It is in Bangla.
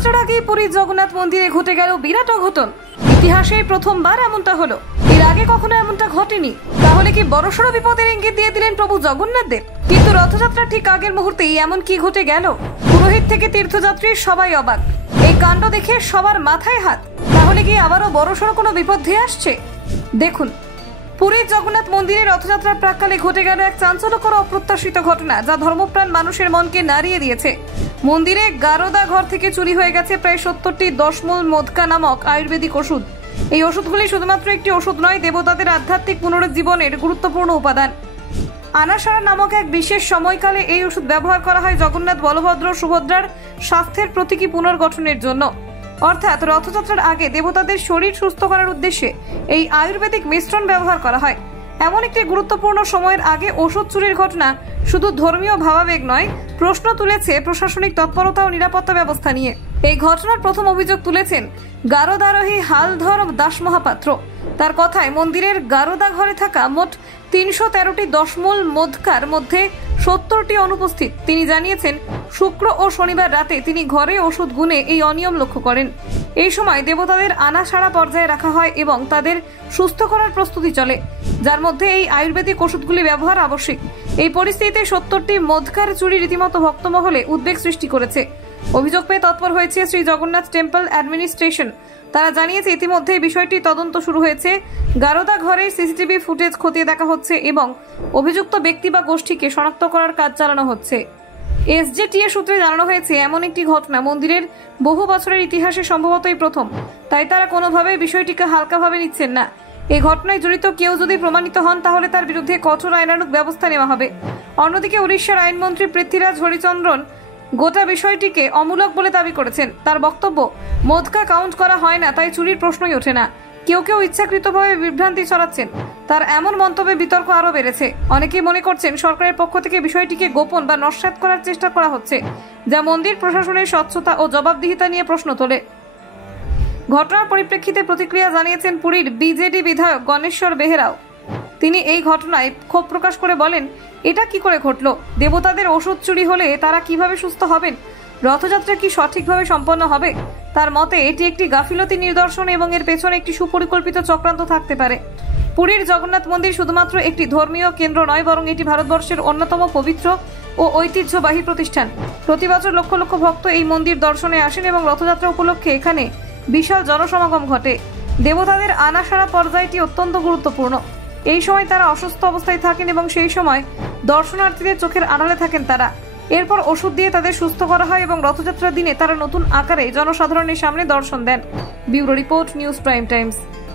রথযাত্রার আগেই পুরীর জগন্নাথ মন্দিরে ঘটে গেল বিরাট অঘটন। ইতিহাসে প্রথমবার এমনটা হলো। এর আগে কখনো এমনটা ঘটেনি। তাহলে কি বড়সড় বিপদের ইঙ্গিত দিয়ে দিলেন প্রভু জগন্নাথ দেব? কিন্তু রথযাত্রার ঠিক আগের মুহূর্তেই এমন কি ঘটে গেল? পুরোহিত থেকে তীর্থযাত্রী সবাই অবাক। এই কাণ্ড দেখে সবার মাথায় হাত। তাহলে কি আবারও বড়সড় কোনো বিপদ ধেয়ে আসছে? দেখুন, পুরীর জগন্নাথ মন্দিরে রথযাত্রার প্রাক্কালে ঘটে গেল এক চাঞ্চল্যকর অপ্রত্যাশিত ঘটনা, যা ধর্মপ্রাণ মানুষের মনকে নাড়িয়ে দিয়েছে। মন্দিরে গারদা ঘর থেকে চুরি হয়ে গেছে প্রায় 70টি 10 মূল মোদকা নামক আয়ুর্বেদিক ওষুধ। এই ওষুধগুলি শুধুমাত্র একটি ওষুধ নয়, দেবতাদের আধ্যাত্মিক পুনরুজ্জীবনের গুরুত্বপূর্ণ উপাদান। আনাসারা নামক এক বিশেষ সময়কালে এই ওষুধ ব্যবহার করা হয় জগন্নাথ, বলভদ্র, সুভদ্রার স্বাস্থ্যের প্রতীকী পুনর্গঠনের জন্য। অর্থাৎ রথযাত্রার আগে দেবতাদের শরীর সুস্থ করার উদ্দেশ্যে এই আয়ুর্বেদিক মিশ্রণ ব্যবহার করা হয়। এমন একটি গুরুত্বপূর্ণ সময়ের আগে ওষুধ চুরির ঘটনা শুধু ধর্মীয় ভাবাবেগ নয়, প্রশ্ন তুলেছে প্রশাসনিক তৎপরতা ও নিরাপত্তা ব্যবস্থা নিয়ে। এই ঘটনার প্রথম অভিযোগ তুলেছেন গারদারোহী হালধর দাস মহাপাত্র। তার কথায়, মন্দিরের গারদা ঘরে থাকা মোট 313টি 10 মূল মোদকার মধ্যে 70টি অনুপস্থিত। তিনি জানিয়েছেন, শুক্র ও শনিবার রাতে তিনি ঘরে ওষুধ গুনে এই অনিয়ম লক্ষ্য করেন। এই সময় দেবতাদের আনাসাড়া পর্যায়ে রাখা হয় এবং তাদের সুস্থ করার প্রস্তুতি চলে, যার মধ্যে এই আয়ুর্বেদিক ওষুধগুলি ব্যবহার আবশ্যিক। এই পরিস্থিতিতে 70টি মোদকার চুরি রীতিমতো ভক্তমহলে উদ্বেগ সৃষ্টি করেছে। অভিযোগ পেয়ে তৎপর হয়েছে শ্রী জগন্নাথ টেম্পল অ্যাডমিনিস্ট্রেশন। তারা জানিয়েছে, ইতিমধ্যে এই বিষয়টি তদন্ত শুরু হয়েছে। গারদা ঘরের সিসিটিভি ফুটেজ খতিয়ে দেখা হচ্ছে এবং অভিযুক্ত ব্যক্তি বা গোষ্ঠীকে শনাক্ত করার কাজ চালানো হচ্ছে। এসজেটিএ সূত্রে জানানো হয়েছে, এমন একটি ঘটনা মন্দিরের বহু বছরের ইতিহাসে সম্ভবতই প্রথম। তাই তারা কোনোভাবেই বিষয়টিকে হালকাভাবে নিচ্ছেন না। এই ঘটনায় জড়িত কেউ যদি প্রমাণিত হন, তাহলে তার বিরুদ্ধে কঠোর আইনানুগ ব্যবস্থা নেওয়া হবে। অন্যদিকে উড়িষ্যার আইনমন্ত্রী পৃথ্বীরাজ হরিচন্দ্রন গোটা বিষয়টিকে অমূলক বলে দাবি করেছেন। তার বক্তব্য, মোদকা কাউন্ট করা হয় না, তাই চুরির প্রশ্নই ওঠে না। কেউ কেউ ইচ্ছাকৃতভাবে বিভ্রান্তি ছড়াচ্ছেন। তার এমন মন্তব্যে বিতর্ক আরও বেড়েছে। অনেকেই মনে করছেন সরকারের পক্ষ থেকে বিষয়টিকে গোপন বা নস্যাৎ করার চেষ্টা করা হচ্ছে, যা মন্দির প্রশাসনের স্বচ্ছতা ও জবাবদিহিতা নিয়ে প্রশ্ন তোলে। ঘটনার পরিপ্রেক্ষিতে প্রতিক্রিয়া জানিয়েছেন পুরীর বিজেডি বিধায়ক গণেশ্বর বেহেরাও। তিনি এই ঘটনায় ক্ষোভ প্রকাশ করে বলেন, এটা কি করে ঘটলো? দেবতাদের ওষুধ চুরি হলে তারা কিভাবে সুস্থ হবেন? রথযাত্রা কি সঠিকভাবে সম্পন্ন হবে? তার মতে এটি একটি গাফিলতি নিদর্শন এবং এর পেছনে একটি সুপরিকল্পিত চক্রান্ত থাকতে পারে। পুরীর জগন্নাথ মন্দির শুধুমাত্র একটি ধর্মীয় কেন্দ্র নয়, বরং এটি ভারতবর্ষের অন্যতম পবিত্র ও ঐতিহ্যবাহী প্রতিষ্ঠান। প্রতি বছর লক্ষ লক্ষ ভক্ত এই মন্দির দর্শনে আসেন এবং রথযাত্রা উপলক্ষে এখানে বিশাল জনসমাগম ঘটে। দেবতাদের আনাসাড়া পর্যায়টি অত্যন্ত গুরুত্বপূর্ণ। এই সময় তারা অসুস্থ অবস্থায় থাকেন এবং সেই সময় দর্শনার্থীদের চোখের আড়ালে থাকেন তারা। এরপর ওষুধ দিয়ে তাদের সুস্থ করা হয় এবং রথযাত্রার দিনে তারা নতুন আকারে জনসাধারণের সামনে দর্শন দেন। Bureau report, news prime Times.